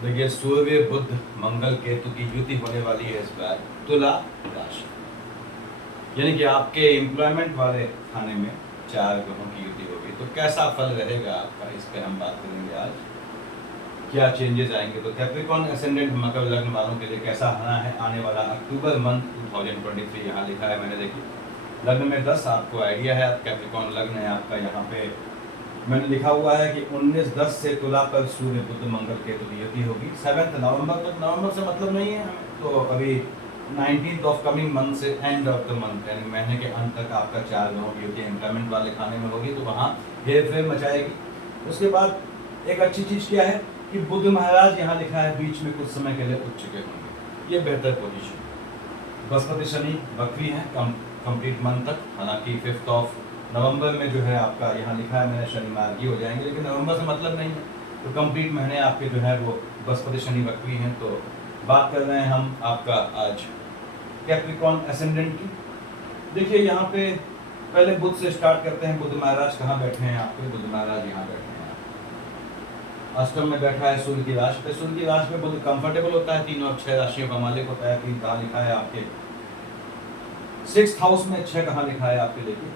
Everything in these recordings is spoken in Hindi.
देखिए, सूर्य बुध मंगल केतु की युति होने वाली है इस बार तुला राशि, यानी कि आपके एम्प्लॉयमेंट वाले खाने में 4 ग्रहों की युति होगी। तो कैसा फल रहेगा आपका, इस पे हम बात करेंगे आज। क्या चेंजेस आएंगे। तो कैप्रिकॉर्न एसेंडेंट मकर लग्न वालों के लिए कैसा आने वाला अक्टूबर मंथ 2023 यहाँ लिखा है मैंने। देखिए, लग्न में 10 आपको आइडिया है, आप कैप्रिकॉर्न लग्न है आपका। यहाँ पे मैंने लिखा हुआ है कि 19-10 से तुला पर सूर्य बुध मंगल केतु की युति होगी 7 नवंबर तक। नवंबर से मतलब नहीं है हमें, तो अभी 19th ऑफ कमिंग मंथ से एंड ऑफ द मंथ, यानी महीने के अंत तक आपका 4 ग्रहों की युति एम्प्लॉयमेंट वाले खाने में होगी, तो वहाँ हेर फेर मचाएगी। उसके बाद एक अच्छी चीज़ क्या है कि बुध महाराज यहाँ लिखा है बीच में कुछ समय के लिए उच्च के होंगे, ये बेहतर पोजीशन। बृहस्पति शनि वक्री हैं कंप्लीट मंथ तक, हालांकि 5 ऑफ नवंबर में जो है आपका यहाँ लिखा है मैंने शनि मार्गी हो जाएंगे, लेकिन नवंबर से मतलब नहीं है, तो कंप्लीट महीने आपके जो है वो बृहस्पति शनि वक्री हैं। तो बात कर रहे हैं हम आपका आज कैप्रिकॉर्न एसेंडेंट की। देखिए, यहाँ पे पहले बुध से स्टार्ट करते हैं। बुध महाराज कहाँ बैठे हैं आपके? बुध महाराज यहाँ बैठे हैं, अष्टम में बैठा है सूर्य की राशि पे। सूर्य की राशि में बुध कंफर्टेबल होता है, 3 और 6 राशियों का मालिक होता है। 3 कहाँ लिखा है आपके 6th हाउस में, 6 कहाँ लिखा है आपके? देखिए,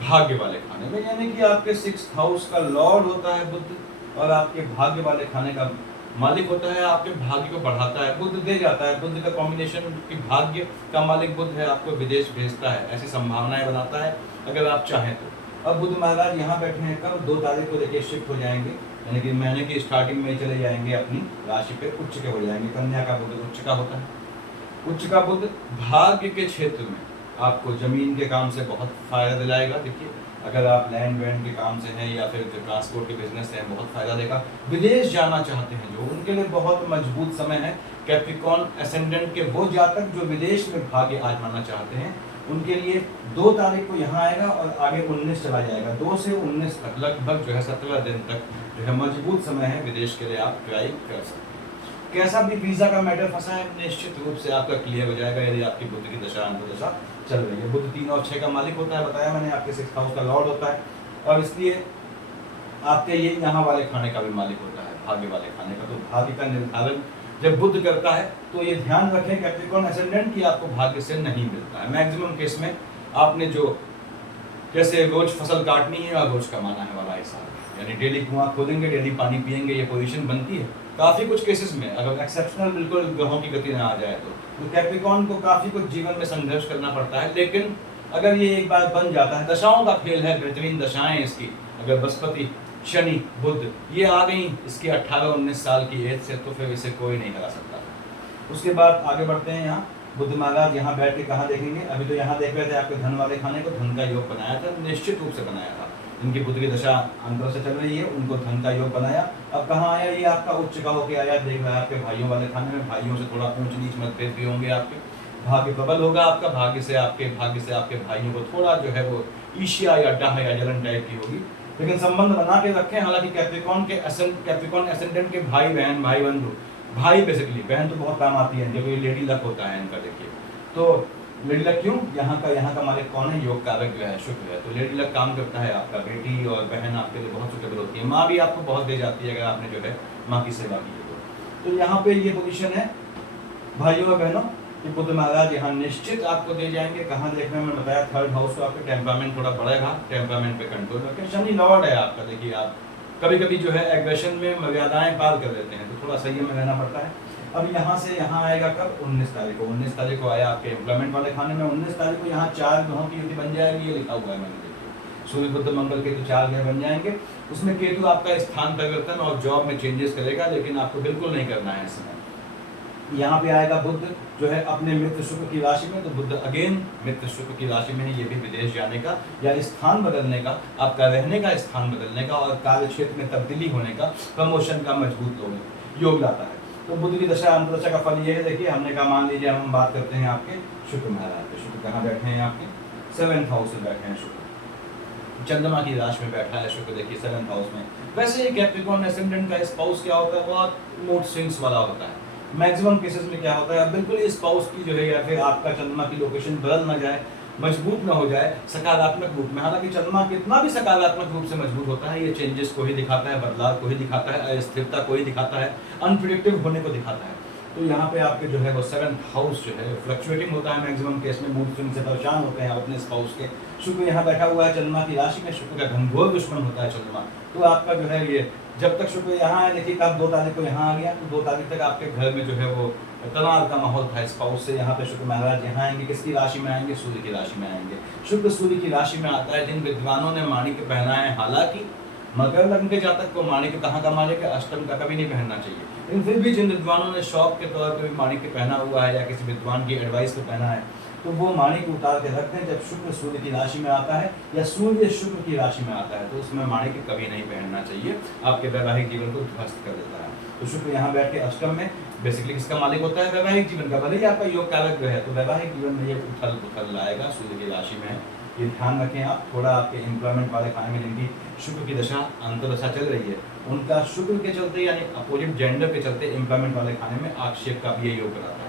भाग्य वाले खाने में, यानी कि आपके 6th हाउस का लॉर्ड होता है बुध, और आपके भाग्य वाले खाने का मालिक होता है, आपके भाग्य को बढ़ाता है, बुध दे जाता है। बुध का कॉम्बिनेशन की भाग्य का मालिक बुध है, आपको विदेश भेजता है, ऐसी संभावनाएं बनाता है अगर आप चाहें तो। अब बुध महाराज यहाँ बैठे हैं, कब? 2 तारीख को देखिए शिफ्ट हो जाएंगे, यानी कि महीने की स्टार्टिंग में चले जाएंगे अपनी राशि पे, उच्च के हो जाएंगे। कन्या का बुध उच्च का होता है। उच्च का बुध भाग्य के क्षेत्र में आपको जमीन के काम से बहुत फायदा दिलाएगा। देखिए, अगर आप लैंड वैंड के काम से हैं या फिर जो ट्रांसपोर्ट के बिजनेस से हैं, बहुत फायदा देगा। विदेश जाना चाहते हैं जो, उनके लिए बहुत मजबूत समय है। कैप्रिकॉर्न एसेंडेंट के वो जातक जो विदेश में भाग्य आजमाना चाहते हैं, उनके लिए 2 तारीख को यहाँ आएगा और आगे 19 चला जाएगा। 2 से 19 तक लगभग जो है 17 दिन तक जो है मजबूत समय है, विदेश के लिए आप ट्राई कर सकते हैं। कैसा भी वीजा का मैटर फंसा है, निश्चित रूप से आपका क्लियर हो जाएगा यदि आपकी बुध की दशा अंतर्दशा चल रही है। बुध 3 और 6 का मालिक होता है, बताया मैंने, आपके 6th हाउस का लॉर्ड होता है, और इसलिए आपके ये यहाँ वाले खाने का भी मालिक होता है, भाग्य वाले खाने का। तो भाग्य का निर्धारण जब बुध करता है, तो ये ध्यान रखें कैप्रिकॉर्न एसेंडेंट की आपको भाग्य से नहीं मिलता है। मैक्सिमम केस में आपने जो जैसे रोज फसल काटनी है और रोज कमाना है वाला हिसाब, यानी डेली कुआं खोदेंगे, डेली पानी पिएंगे, ये पोजीशन बनती है काफ़ी कुछ केसेस में। अगर एक्सेप्शनल बिल्कुल ग्रहों की गति ना आ जाए तो कैप्रिकॉर्न को काफ़ी कुछ जीवन में संघर्ष करना पड़ता है। लेकिन अगर ये एक बार बन जाता है, दशाओं का खेल है, बेहतरीन दशाएं इसकी। अगर बृहस्पति शनि बुध ये आ गई इसकी 18-19 साल की एज से, तो फिर इसे कोई नहीं हरा सकता। उसके बाद आगे बढ़ते हैं। यहाँ बुध महाराज यहाँ बैठ के कहाँ देखेंगे? अभी तो यहाँ देख रहे थे आपके धन वाले खाने को, धन का योग बनाया था, निश्चित रूप से बनाया था। इनकी बुध की दशा अंतर से चल रही है, उनको धन का योग बनाया। अब कहाँ आया? ये आपका उच्च का होके आया, देख रहा है आपके भाइयों वाले खाने में। भाइयों से थोड़ा ऊंच नीच मतभेद भी होंगे आपके, भाग्य प्रबल होगा आपका, भाग्य से आपके भाइयों को थोड़ा जो है वो ईर्ष्या या डाह या जलन टाइप की होगी, लेकिन संबंध बना के रखें। हालांकि कैप्रिकॉर्न एसेंडेंट के भाई बहन, भाई बंधु, भाई बेसिकली, बहन तो बहुत काम आती है जब ये लेडी लक होता है इनका। देखिए, तो लेडी लक क्यों? यहाँ का मालिक कौन है? योग कारक जो है शुक्र है, तो लेडी लक काम करता है आपका। बेटी और बहन आपके लिए बहुत सुटेबल होती है। माँ भी आपको बहुत दे जाती है अगर आपने जो है माँ की सेवा की है तो यहाँ पे ये पोजीशन है भाइयों और बहनों कि बुध महाराज यहाँ निश्चित आपको दे जाएंगे। कहाँ देखने में बताया 3rd हाउस को, आपके टेम्परामेंट थोड़ा बढ़ेगा, टेम्परामेंट पे कंट्रोल रखें। शनि लॉर्ड है आपका। देखिए, आप कभी कभी जो है एग्रेशन में मर्यादाएं पार कर लेते हैं, तो थोड़ा संयम में रहना पड़ता है। अब यहाँ से यहाँ आएगा कब? 19 तारीख को। 19 तारीख को आया आपके एम्प्लॉयमेंट वाले खाने में। 19 तारीख को यहाँ 4 ग्रहों की युति बन जाएगी, ये लिखा हुआ है मैंने। देखिए, सूर्य बुध मंगल केतु 4 ग्रह बन जाएंगे। उसमें केतु आपका स्थान परिवर्तन और जॉब में चेंजेस करेगा, लेकिन आपको बिल्कुल नहीं करना है इस समय। यहाँ पे आएगा बुध जो है अपने मित्र शुक्र की राशि में, तो बुध अगेन मित्र शुक्र की राशि में है। ये भी विदेश जाने का या स्थान बदलने का, आपका रहने का स्थान बदलने का और कार्य क्षेत्र में तब्दीली होने का, प्रमोशन का मजबूत योग लाता है। तो बुध की दशा अंतरदशा का फल ये है। देखिए, हमने कहा मान लीजिए हम बात करते हैं आपके शुक्र महाराज पे। शुक्र कहाँ बैठे हैं? आपके 7th हाउस में बैठे हैं शुक्र, चंद्रमा की राशि में बैठा है शुक्र। देखिए 7th हाउस में। वैसे ये कैप्रिकॉर्न एसेंडेंट का स्पाउस क्या होता है? बहुत मूड स्विंग्स वाला होता है। मैक्सिमम केसेस में क्या होता है, बिल्कुल ही स्पाउस की जो है या फिर आपका चंद्रमा की लोकेशन बदल ना जाए, मजबूत ना हो जाए सकारात्मक रूप में। हालांकि चंद्रमा कितना भी सकारात्मक रूप से मजबूत होता है, ये चेंजेस को ही दिखाता है, बदलाव को ही दिखाता है, अस्थिरता को ही दिखाता है, अनप्रिडिक्टिव होने को दिखाता है। तो यहाँ पे आपके जो है वो 7th हाउस जो है फ्लक्चुएटिंग होता है मैक्सिमम केस में, मूड स्विंग से परेशान होते हैं अपने स्पाउस के। शुक्र यहाँ बैठा हुआ है चंद्रमा की राशि में, शुक्र का घनघोर दुश्मन होता है चंद्रमा। तो आपका जो है ये जब तक शुक्र यहाँ है, देखिए कब 2 तारीख को यहाँ आ गया, तो 2 तारीख तक आपके घर में जो है वो तनाव का माहौल था स्पाउस से। यहाँ पे शुक्र महाराज यहाँ आएंगे, किसकी राशि में आएंगे? सूर्य की राशि में आएंगे। शुक्र सूर्य की राशि में आता है। जिन विद्वानों ने माणिक्य पहना है, हालांकि मकर लग्न के जातक को माणिक्य कहाँ का मालिक है? अष्टम का कभी नहीं पहनना चाहिए, लेकिन फिर भी जिन विद्वानों ने शौक के तौर पर भी माणिक्य पहना हुआ है या किसी विद्वान की एडवाइस पे पहना है, तो वो माणिक्य उतार के रखते हैं। जब शुक्र सूर्य की राशि में आता है या सूर्य शुक्र की राशि में आता है, तो उसमें माणिक्य कभी नहीं पहनना चाहिए, आपके वैवाहिक जीवन को ध्वस्त कर देता है। तो शुक्र यहाँ बैठ के अष्टम में बेसिकली किसका मालिक होता है? वैवाहिक जीवन का। भले ही आपका योग कारक ग्रह है, तो वैवाहिक जीवन में ये उथल पुथल लाएगा, सूर्य की राशि में है, ये ध्यान रखें आप। थोड़ा आपके एम्प्लॉयमेंट वाले खाने में जिनकी शुक्र की दशा अंतर्दशा चल रही है, उनका शुक्र के चलते यानी अपोजिट जेंडर के चलते एम्प्लॉयमेंट वाले खाने में आक्षेप का भी ये योग कराता है।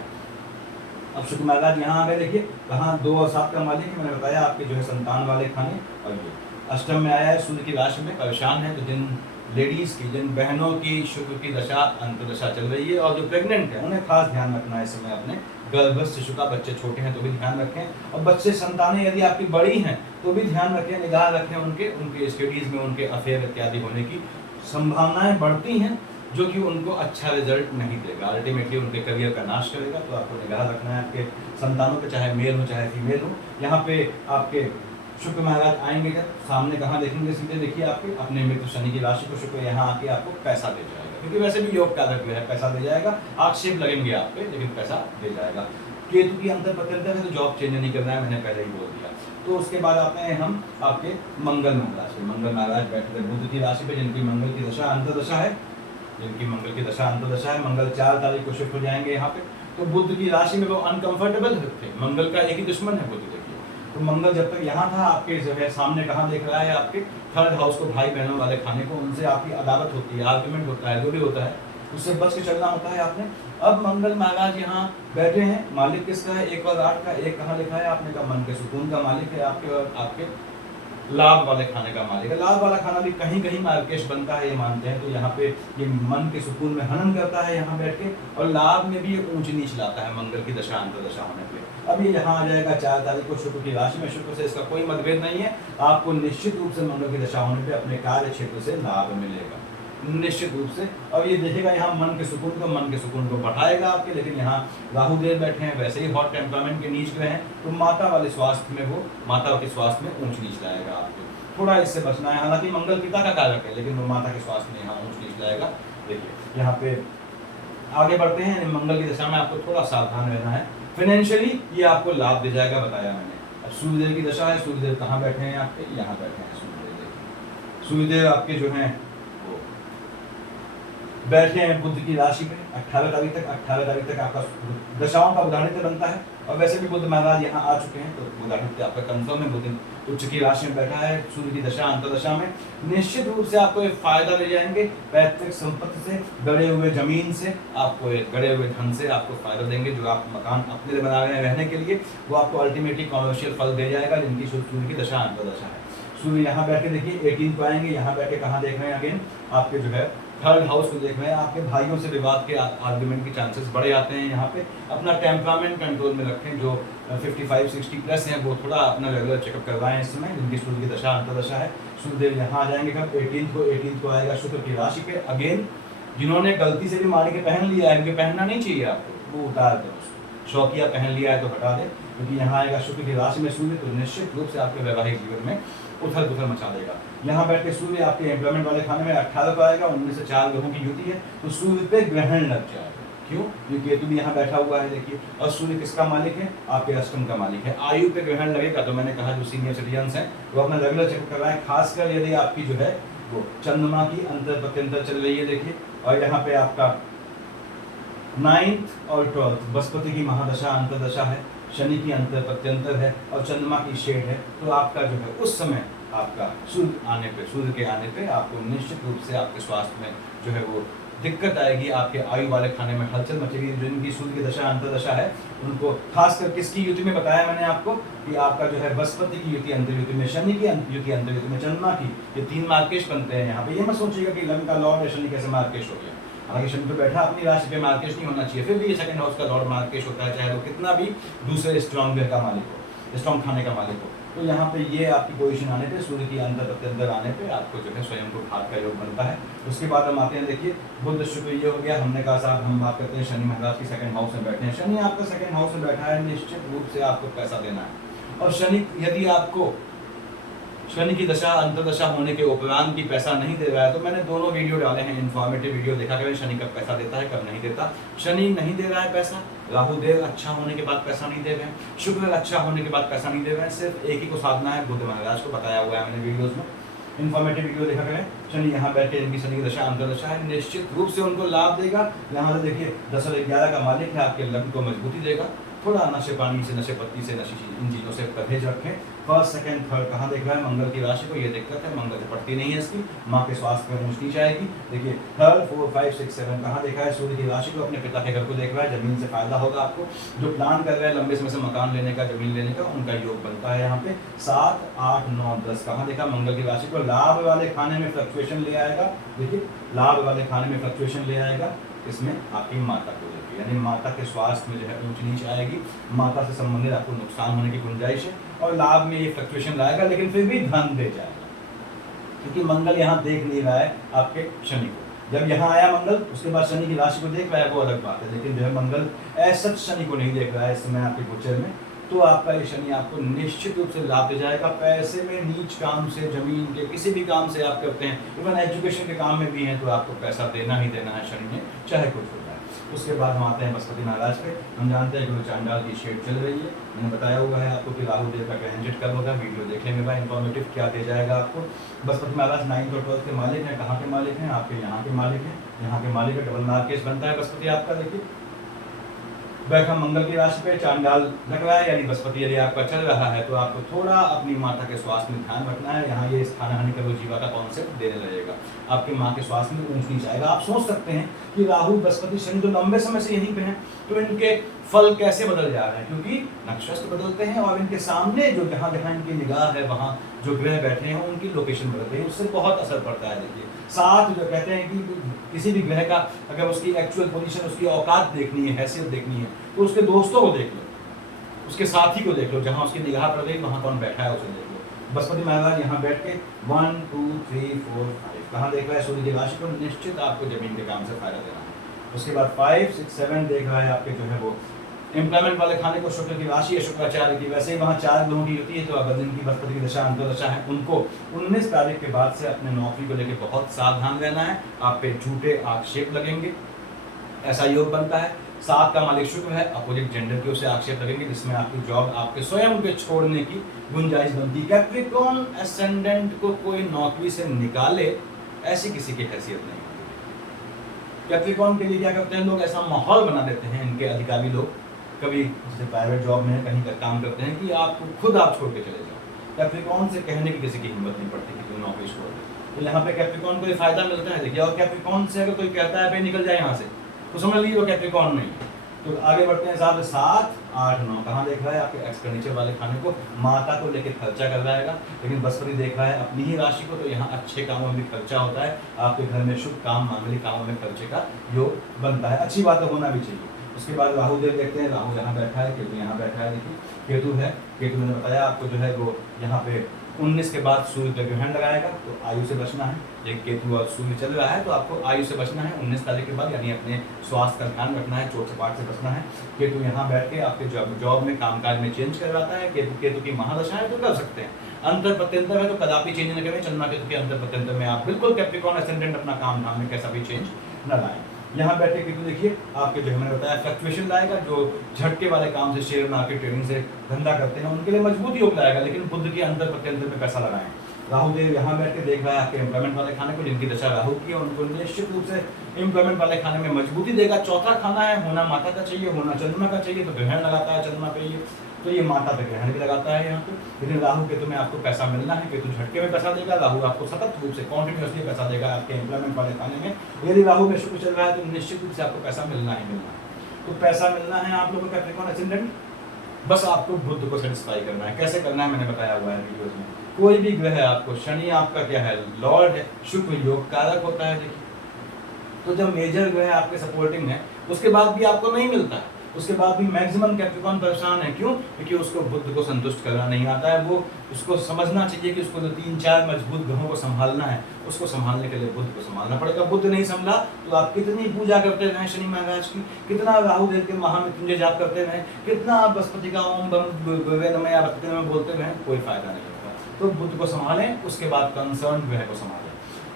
अब शुक्र महाराज यहाँ आ गए, देखिए कहाँ 2 और 7 का मालिक है, मैंने बताया आपके जो है संतान वाले खाने। और ये अष्टम में आया है सूर्य की राशि में, परेशान है। तो जिन लेडीज की, जिन बहनों की शुक्र की दशा अंतर्दशा चल रही है और जो प्रेग्नेंट है, उन्हें खास ध्यान रखना है इस समय अपने गर्भस्थ शिशु का। बच्चे छोटे हैं तो भी ध्यान रखें, और बच्चे संतानें यदि आपकी बड़ी हैं तो भी ध्यान रखें, निगाह रखें उनके स्टडीज में, उनके अफेयर इत्यादि होने की संभावनाएं बढ़ती हैं, जो कि उनको अच्छा रिजल्ट नहीं देगा, अल्टीमेटली उनके करियर का नाश करेगा। तो आपको निगाह रखना है आपके संतानों पे, चाहे मेल हो चाहे फीमेल हो। यहाँ पे आपके शुक्र महाराज आएंगे जब सामने कहाँ देखेंगे? सीधे देखिए आपके अपने मित्र शनि की राशि को शुक्र यहाँ आके आपको पैसा दे जाएगा, क्योंकि वैसे भी योग कारक है, पैसा दे जाएगा। आक्षेप लगेंगे आप पे, लेकिन पैसा दे जाएगा। केतु की अंतर पत्यंतर है, तो जॉब चेंज नहीं करना है, मैंने पहले ही बोल दिया। तो उसके बाद आते हैं हम आपके मंगल महाराज पे। मंगल महाराज बैठे थे बुध की राशि पे, जिनकी मंगल की दशा अंतर्दशा है, जिनकी मंगल की दशा अंतर्दशा है। मंगल 4 तारीख को शिफ्ट हो जाएंगे यहाँ पे। तो बुध की राशि में वो अनकंफर्टेबल थे, मंगल का एक ही दुश्मन है बुध। तो मंगल जब तक यहाँ था, आपके जो है सामने कहाँ देख रहा है? आपके 3rd हाउस को, भाई बहनों वाले खाने को। उनसे आपकी अदावत होती है, आर्गुमेंट होता है, जो भी होता है उससे बच के चलना होता है आपने। अब मंगल महाराज यहाँ बैठे हैं, मालिक किसका है? 1 और 8 का। 1 कहाँ लिखा है आपने? का मन के सुकून का मालिक है आपके, और आपके लाभ वाले खाने का मालिक है। लाभ वाला खाना भी कहीं कहीं मार्केश बनता है, ये मानते हैं। तो यहाँ पे ये मन के सुकून में हनन करता है यहाँ बैठ के, और लाभ में भी ये ऊंच नीच लाता है मंगल की दशा अंतर्दशा होने पे। अब ये यहाँ आ जाएगा 4 तारीख को शुक्र की राशि में। शुक्र से इसका कोई मतभेद नहीं है, आपको निश्चित रूप से मंगल की दशा होने पे अपने कार्य क्षेत्र से लाभ मिलेगा, निश्चित रूप से। अब ये देखेगा यहाँ मन के सुकून को बढ़ाएगा आपके। लेकिन यहाँ राहु देव बैठे हैं, वैसे ही हॉट टेम्परामेंट के नीच ग्रह हैं, तो माता वाले स्वास्थ्य में वो माता के स्वास्थ्य में ऊंच नीच लाएगा आपको, थोड़ा इससे बचना है। हालांकि मंगल पिता का कारक है, लेकिन वो माता के स्वास्थ्य में यहाँ ऊंच नीच लाएगा। देखिए यहाँ पे आगे बढ़ते हैं, मंगल की दशा में आपको थोड़ा सावधान रहना है। फाइनेंशियली ये आपको लाभ दे जाएगा, बताया मैंने। अब सूर्यदेव की दशा है, सूर्यदेव कहाँ बैठे हैं आपके? यहाँ बैठे हैं सूर्यदेव। सूर्यदेव आपके जो हैं वो बैठे हैं बुध की राशि में 18 तारीख तक। 18 तारीख तक आपका दशाओं का उदाहरण बनता है, और वैसे भी बुध महाराज यहाँ आ चुके हैं, तो उदाहरण आपका कंफर्म है। बुध उच्च की राशि में बैठा है, सूर्य की दशा अंतर्दशा में। निश्चित रूप से आपको एक फायदा ले जाएंगे, पैतृक संपत्ति से, गड़े हुए जमीन से, आपको एक गड़े हुए धन से आपको फायदा देंगे। जो आप मकान अपने लिए बना रहे हैं रहने के लिए, वो आपको अल्टीमेटली कॉमर्शियल फल दे जाएगा, जिनकी सूर्य की दशा अंतर्दशा है। सूर्य यहाँ बैठ के देखिए 18 को आएंगे, यहाँ बैठ के कहाँ देख रहे हैं? अगेन आपके जो है 3rd हाउस को देख रहे हैं। आपके भाइयों से विवाद के आर्गुमेंट के चांसेस बढ़े आते हैं यहाँ पे। अपना टेम्परामेंट कंट्रोल में रखें। जो 55-60 प्लस हैं वो थोड़ा अपना रेगुलर चेकअप करवाएं इस समय, जिनकी सूर्य की दशा अंतर्दशा है। सूर्यदेव यहाँ आ जाएंगे कब? 18 को आएगा शुक्र की राशि पे। अगेन जिन्होंने गलती से भी मारी के पहन लिया है, इनके पहनना नहीं चाहिए आपको, वो उतार दें उसको। शौकिया पहन लिया है तो हटा दें, क्योंकि यहाँ आएगा शुक्र की राशि में सूर्य, तो निश्चित रूप से आपके वैवाहिक जीवन में उथल पुथल मचा देगा। यहाँ बैठ के सूर्य आपके एम्प्लॉयमेंट वाले खाने में 18 को आएगा, उनमें से 4 ग्रहों की युति है, तो सूर्य पे ग्रहण लग जाएगा। क्यों? क्योंकि केतु भी यहाँ बैठा हुआ है देखिए, और सूर्य किसका मालिक है? आपके अष्टम का मालिक है। आयु पे ग्रहण लगेगा, तो मैंने कहा जो सीनियर सिटीजन्स हैं वो अपना रेगुलर चेकअप करवाएं, खासकर यदि आपकी जो है वो चंद्रमा की अंतर प्रत्यंतर चल रही है देखिए। और यहाँ पे आपका 9th और 12th बृहस्पति की महादशा अंतर्दशा है, शनि की अंतर प्रत्यंतर है, और चंद्रमा की शेड है। तो आपका जो है उस समय आपका सूर्य के आने पे आपको निश्चित रूप से आपके स्वास्थ्य में जो है वो दिक्कत आएगी, आपके आयु वाले खाने में हलचल मचेगी। जिनकी सूर्य की दशा अंतर्दशा है उनको, खासकर किसकी युति में बताया मैंने आपको कि आपका जो है बृहस्पति की युति अंतर युति में, शनि की युति अंतर युति में, चंद्रमा की, ये 3 मार्केश बनते हैं यहाँ पे। ये मत सोचिएगा कि लग्न का लॉर्ड है शनि कैसे मार्केश हो गया, हालांकि शनि तो बैठा अपनी राशि पे, मार्केश नहीं होना चाहिए, फिर भी ये सेकंड हाउस का लॉर्ड मार्केश होता है, चाहे वो कितना भी दूसरे स्ट्रॉन्ग ग्रह का मालिक हो, स्ट्रॉन्ग खाने का मालिक हो। तो यहाँ पे ये आपकी पोजीशन आने पे, सूर्य की अंतर प्रत्यंतर आने पे आपको जो है स्वयं को घात का योग बनता है। उसके बाद हम आते हैं, देखिए बुध शुक्र ये हो गया, हमने कहा साहब हम बात करते हैं शनि महाराज की सेकंड हाउस में बैठे हैं। शनि आपका सेकंड हाउस में बैठा है, निश्चित रूप से आपको पैसा देना है। और शनि यदि आपको शनि की दशा अंतर्दशा होने के उपरांत भी पैसा नहीं दे रहा है, तो मैंने दोनों वीडियो डाले हैं, इन्फॉर्मेटिव वीडियो देखा करें, शनि कब पैसा देता है कब नहीं देता। शनि नहीं दे रहा है पैसा, राहु देव अच्छा होने के बाद पैसा नहीं दे रहे हैं, शुक्र अच्छा होने के बाद पैसा नहीं दे रहे हैं, सिर्फ एक ही को साधना है, बुध महाराज को बताया हुआ है मैंने वीडियोज में, इन्फॉर्मेटिव वीडियो देखा करें। शनि यहाँ बैठे, इनकी शनि की दशा अंतर्दशा है, निश्चित रूप से उनको लाभ देगा। यहाँ से देखिए 10 और 11 का मालिक है, आपके लग्न को मजबूती देगा। थोड़ा नशे पानी से, नशे पत्ती से, इन चीज़ों से परहेज रखें। फर्स्ट सेकंड थर्ड कहाँ देख रहा है, मंगल की राशि को, ये दिक्कत है, मंगल से पड़ती नहीं है इसकी, माँ के स्वास्थ्य में ऊंच नीच आएगी। देखिए 3, 4, 5, 6, 7 कहाँ देखा है, सूर्य की राशि को, अपने पिता के घर को देख रहा है, जमीन से फायदा होगा आपको। जो प्लान कर रहे हैं लंबे समय से मकान लेने का, जमीन लेने का, उनका योग बनता है यहाँ पे। 7, 8, 9, 10 कहाँ देखा, मंगल की राशि को, लाभ वाले खाने में फ्लक्चुएशन ले आएगा। देखिए लाभ वाले खाने में फ्लक्चुएशन ले आएगा, इसमें आपकी माता को लेकर, यानी माता के स्वास्थ्य में जो है ऊंच नीच आएगी, माता से संबंधित आपको नुकसान होने की गुंजाइश है। और लाभ में ये फ्लक्चुएशन लाएगा, लेकिन फिर भी धन दे जाएगा, क्योंकि मंगल यहाँ देख नहीं रहा है आपके शनि को। जब यहाँ आया मंगल, उसके बाद शनि की राशि को देख रहा है, वो अलग बात है, लेकिन जो है मंगल ऐसा शनि को नहीं देख रहा है इस समय आपके गोचर में, तो आपका ये शनि आपको निश्चित रूप से लाभ दे जाएगा। पैसे में, नीच काम से, जमीन के किसी भी काम से आप करते हैं, इवन एजुकेशन के काम में भी हैं, तो आपको पैसा देना ही देना है शनि ने, चाहे कुछ हो जाए। उसके बाद हम आते हैं बृहस्पति महाराज पे। हम जानते हैं कि चांडाल की शेड चल रही है, मैंने बताया हुआ है आपको कि राहु देव का ट्रांजिट कब होगा, वीडियो देखने में इन्फॉर्मेटिव क्या दे जाएगा आपको। बृहस्पति महाराज 9th और 12th के मालिक हैं, कहाँ के मालिक हैं, आपके यहाँ के मालिक हैं, यहाँ के मालिक है, डबल मार्केश बनता है बृहस्पति आपका। देखिए बैठा मंगल की राशि पे, चांडाल लग रहा है, यानी बृहस्पति यदि आपका चल रहा है, तो आपको थोड़ा अपनी माता के स्वास्थ्य में ध्यान रखना है। यहाँ ये स्थान हानि का जीवा का कॉन्सेप्ट देने लगेगा, आपकी माँ के स्वास्थ्य में ऊंच नीच आएगा। आप सोच सकते हैं कि राहु बृहस्पति शनि तो लंबे समय से यहीं पे हैं, तो इनके फल कैसे बदल जा रहे हैं, क्योंकि नक्षत्र बदलते हैं और इनके सामने जो जहाँ जहाँ इनकी निगाह है, वहाँ जो ग्रह बैठे हैं उनकी लोकेशन बदलती है, उससे बहुत असर पड़ता है। देखिए साथ जो कहते हैं कि किसी भी ग्रह का अगर उसकी एक्चुअल पोजीशन, उसकी औकात देखनी है, हैसियत देखनी है, तो उसके दोस्तों को देख लो, उसके साथी को देख लो, जहाँ उसकी निगाह पड़ गई वहाँ कौन बैठा है उसे देख लो। बृहस्पति महाराज यहाँ बैठ के 1, 2, 3, 4, 5 कहाँ देख रहा है, सूर्य की राशि को, निश्चित आपको जमीन के काम से फायदा देना है। उसके बाद 5, 6, 7 देख रहा है आपके जो है वो एम्प्लॉयमेंट वाले खाने को, शुक्र की राशि है, शुक्राचार्य की, वैसे ही वहाँ 4 ग्रहों की युति है, तो अगर जिनकी बृहस्पति की दशा अंतर्दशा है उनको 19 तारीख के बाद से अपने नौकरी को लेकर बहुत सावधान रहना है। आप पे झूठे आक्षेप लगेंगे, ऐसा योग बनता है। 7 का मालिक शुक्र है, अपोजिट जेंडर के उसे आक्षेप लगेंगे, जिसमें आपकी जॉब आपके स्वयं के छोड़ने की गुंजाइश बनती है। कैप्रिकॉर्न एसेंडेंट को कोई नौकरी से निकाले, ऐसी किसी की हैसियत नहीं होती। कैप्रिकॉर्न के लिए क्या करते हैं लोग, ऐसा माहौल बना देते हैं इनके अधिकारी लोग, कभी जैसे प्राइवेट जॉब में कहीं का काम करते हैं, कि आप खुद आप छोड़ के चले जाओ। कैप्रिकॉर्न से कहने की किसी की हिम्मत नहीं पड़ती कि तुम नौकरी छोड़ दो, तो यहाँ पे कैप्रिकॉर्न को ये फायदा मिलता है। देखिए, और कैप्रिकॉर्न से अगर कोई कहता है भाई निकल जाए यहाँ से, तो समझ लीजिए वो कैप्रिकॉर्न नहीं है। तो आगे बढ़ते हैं साहब, 7, 8, 9 कहाँ देख रहा है, आपके एक्सपेंडिचर वाले खाने को, माता को लेकर खर्चा कर रहेगा। लेकिन बृहस्पति देख रहा है अपनी ही राशि को, तो यहाँ अच्छे कामों में भी खर्चा होता है, आपके घर में शुभ काम, मांगलिक कामों में खर्चे का योग बनता है, अच्छी बात होना भी चाहिए। उसके बाद राहु देव देखते हैं, राहु यहाँ बैठा है, केतु यहाँ बैठा है। देखिए केतु है, केतु मैंने बताया आपको जो है वो यहाँ पे 19 के बाद सूर्य का ग्रहण लगाएगा, तो आयु से बचना है। एक केतु और सूर्य चल रहा है, तो आपको आयु से बचना है 19 तारीख के बाद, यानी अपने स्वास्थ्य का ध्यान रखना है, चोट सपाट से बचना है। केतु यहाँ बैठ के आपके जॉब में, कामकाज में चेंज करवाता है। केतु की महादशा है तो कर सकते हैं, अंतर प्रत्यंतर है तो कदापि चेंज न करें। चंद्रमा केतु के अंतर प्रत्यंतर में आप बिल्कुल कैप्रिकॉर्न एसेंडेंट अपना काम धाम में कैसा भी चेंज न लाएं। यहाँ बैठे केतु देखिए आपके जो मैंने बताया फ्लक्चुएशन लाएगा, जो झटके वाले काम से, शेयर मार्केट ट्रेडिंग से धंधा करते हैं उनके लिए मजबूत योग लाएगा। लेकिन बुध के अंतर प्रत्यंतर में पैसा लगाएं, राहु देव यहाँ बैठ के देख रहा है आपके एम्प्लॉयमेंट वाले खाने को, जिनकी दशा राहु की है उनको निश्चित रूप से एम्प्लॉयमेंट वाले खाने में मजबूती देगा। चौथा खाना है, होना माता का चाहिए, होना चंद्रमा का चाहिए, तो ग्रहण लगाता है चंद्रमा पे ये, तो ये माता पे ग्रहण भी लगाता है यहाँ पे। लेकिन राहु केतु में आपको पैसा मिलना है, केतु झटके में पैसा देगा, राहु आपको सतत रूप से कॉन्टिन्यूसली पैसा देगा आपके एम्प्लॉयमेंट वाले खाने में। यदि राहु में शुक्र चल रहा है तो निश्चित रूप से आपको पैसा मिलना ही मिलना है। तो पैसा मिलना है आप लोगों का कैप्रिकॉर्न असेंडेंट, बस आपको बुध को सेटिस्फाई करना है। कैसे करना है मैंने बताया हुआ है वीडियोस में। कोई भी ग्रह आपको, शनि आपका क्या है, लॉर्ड है, शुक्र योग कारक होता है देखिए। तो जब मेजर ग्रह आपके सपोर्टिंग है उसके बाद भी आपको नहीं मिलता है, उसके बाद भी मैक्सिमम कैप्रिकॉर्न परेशान है। क्यों? क्योंकि उसको बुध को संतुष्ट करना नहीं आता है। वो उसको समझना चाहिए कि उसको जो 3-4 मजबूत ग्रहों को संभालना है, उसको संभालने के लिए बुध को संभालना पड़ेगा। बुध नहीं संभला तो आप कितनी पूजा करते रहें शनि महाराज की, कितना राहु देव के महामृत्युंजय जाप करते रहें, कितना आप बृहस्पति का ओम बम गुरुवे नमः या भक्ति में बोलते रहें, कोई फायदा नहीं होगा। तो बुध को संभालें, उसके बाद कंसर्न ग्रह को संभालें।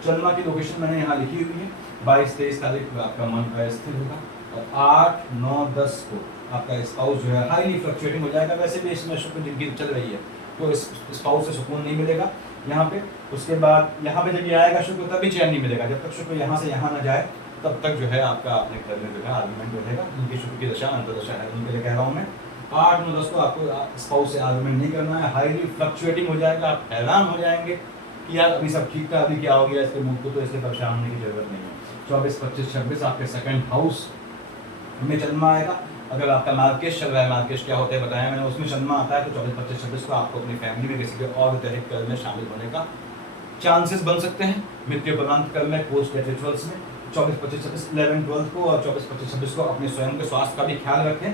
चंद्रमा की लोकेशन मैंने यहाँ लिखी हुई है, 22-23 तारीख को आपका मन का स्थिर होगा और 8, 9, 10 को आपका स्पाउस जो है हाईली फ्लक्चुएटिंग हो जाएगा। वैसे भी इसमें शुक्र जिनकी चल रही है तो इस स्पाउस से सुकून नहीं मिलेगा यहाँ पे। उसके बाद यहाँ पे जब ये आएगा शुक्र तभी चैन नहीं मिलेगा, जब तक शुक्र यहाँ से यहाँ ना जाए तब तक जो है आपका अपने घर में जो है आर्गुमेंट रहेगा। उनकी शुक्र की दशा अंतर्दशा है, उनके लिए कह रहा हूँ मैं। 8, 9, 10 को आपको स्पाउस से आर्गुमेंट नहीं करना है, हाईली फ्लक्चुएटिंग हो जाएगा। आप हैरान हो जाएंगे कि यार अभी सब ठीक था, अभी क्या हो गया इसके मूड को, तो इसलिए परेशान होने की जरूरत नहीं है। 24, 25, 26 आपके सेकंड हाउस में चंद्रमा आएगा। अगर आपका मार्केश चल रहा है, मार्केश क्या होता है बताया मैंने, उसमें चंद्रमा आता है तो 24, 25, 26 को आपको अपनी फैमिली में किसी के और दैहिक कर्म में शामिल होने का चांसेस बन सकते हैं। मृत्युपरांत कर्म में, पोस्ट डेथ रिचुअल्स में 24, 25, 26, 11, 12 को और 24, 25, 26 को अपने स्वयं के स्वास्थ्य का भी ख्याल रखें।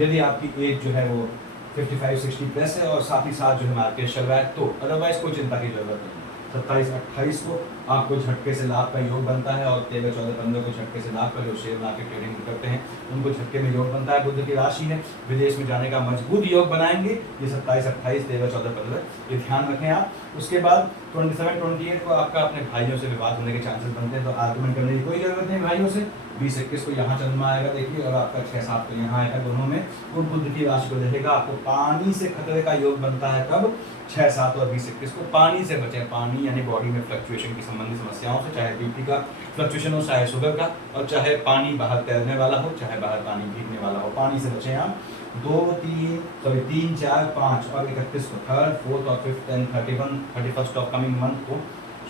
यदि आपकी एज जो है वो 55-60 प्लस है और साथ ही साथ जो है मार्केट चल रहा है तो अदरवाइज कोई चिंता की जरूरत नहीं है। 27, 28 को आपको झटके से लाभ का योग बनता है और 13, 14, 15 को झटके से लाभ का, जो शेयर मार्केट ट्रेडिंग करते हैं उनको झटके में योग बनता है। बुध की राशि है, विदेश में जाने का मजबूत योग बनाएंगे ये 27, 28, 13, 14, 15, ये ध्यान रखें आप। उसके बाद 27, 28 को आपका अपने भाइयों से विवाद होने के चांसेस बनते हैं, तो आर्गुमेंट करने की कोई जरूरत नहीं भाइयों से। 20, 21 को यहाँ चंद्रमा आएगा देखिए और आपका 6, 7 को यहाँ आएगा, दोनों में बुध की राशि को देखेगा। आपको पानी से खतरे का योग बनता है कब? 6, 7 और 20, 21 को। पानी से बचें, पानी यानी बॉडी में फ्लक्चुएशन की संबंधित समस्याओं से, चाहे बीपी का फ्लक्चुएशन हो, चाहे शुगर का, और चाहे पानी बाहर तैरने वाला हो, चाहे बाहर पानी भीगने वाला हो, पानी से बचें आप। 2, 3, 4, 5 और 31 को, 3rd, 4th और 5th, 10, 31, 31st of coming month को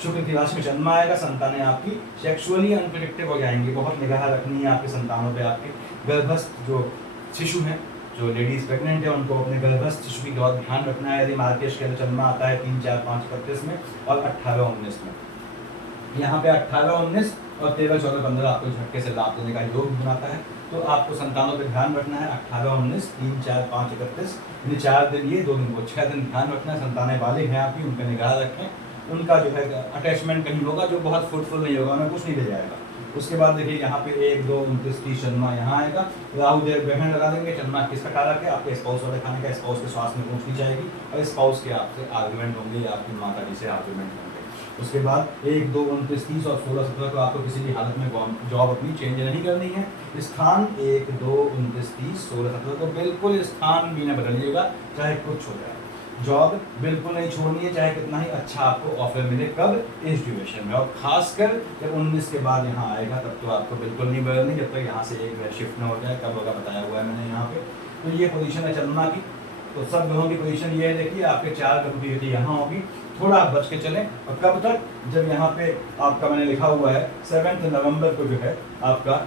शुक्र की राशि में जन्म आएगा। संतानें आपकी सेक्सुअली अनप्रेडिक्टिव हो जाएंगी, बहुत निगाह रखनी है आपके संतानों पे। आपके गर्भस्थ जो शिशु हैं, जो लेडीज प्रेग्नेंट है, उनको अपने गर्भस्थ शिशु की बहुत ध्यान रखना है। यदि मार्केश के जन्म आता है 3, 4, 5, 31 में और 18, 19 में, यहाँ पे 18, 19 और 13, 14, 15 आपको झटके से लाभ देने का योग बनाता है। तो आपको संतानों पे ध्यान रखना है। 18, 19, 3, 4, 5, 31 यानी 4 दिन ये, 2 दिन वो, 6 दिन ध्यान रखना है। संतानें वाले हैं आपकी, उन पर निगाह रखें। उनका जो है अटैचमेंट कहीं होगा जो बहुत फ्रूटफुल नहीं होगा, उन्हें कुछ नहीं ले जाएगा। उसके बाद देखिए यहाँ पे 1, 2, 29, 30 चंद्रमा यहाँ आएगा। राहु देव ग्रहण लगा देंगे। चंद्रमा किसका कारक है? आपके स्पाउस वाले खाने का। स्पाउस के स्वास्थ्य में पहुँचनी जाएगी और स्पाउस के आपसे आर्गुमेंट होंगे या आपकी माता जी से आर्गुमेंट होंगे। उसके बाद 1, 2, 29, 30 और 16, 17 को आपको किसी भी हालत में जॉब अपनी चेंज नहीं करनी है। स्थान 1, 2, 29, 30, 16, 17 को बिल्कुल स्थान भी न बदलिएगा, चाहे कुछ हो जाए। जॉब बिल्कुल नहीं छोड़नी है, चाहे कितना ही अच्छा आपको ऑफर मिले। कब? इस ड्यूरेशन में। और खासकर जब 19 के बाद यहाँ आएगा तब तो आपको बिल्कुल नहीं बदलनी, जब तक यहाँ से एक शिफ्ट ना हो जाए। कब होगा बताया हुआ है मैंने यहाँ पे। तो ये पोजीशन है चंद्रमा की। तो सब ग्रहों की पोजीशन ये है, देखिए आपके 4 ग्रहों की युति यहाँ होगी। थोड़ा आप बच के चलें। और कब तक? जब यहाँ पे आपका मैंने लिखा हुआ है 7 नवंबर को जो है आपका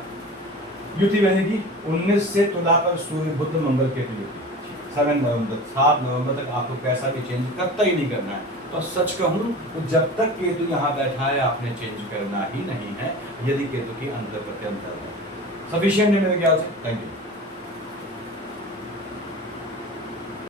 युति रहेगी। 19 से तुला पर सूर्य बुध मंगल के युति। 7 नवंबर, 7 नवंबर तक आपको कैसा भी चेंज करता ही नहीं करना है। तो सच कहूँ तो जब तक केतु यहाँ बैठा है आपने चेंज करना ही नहीं है, यदि केतु की अंतर प्रत्यंतर है। सफिशिएंट है मेरे ख्याल से। Thank you.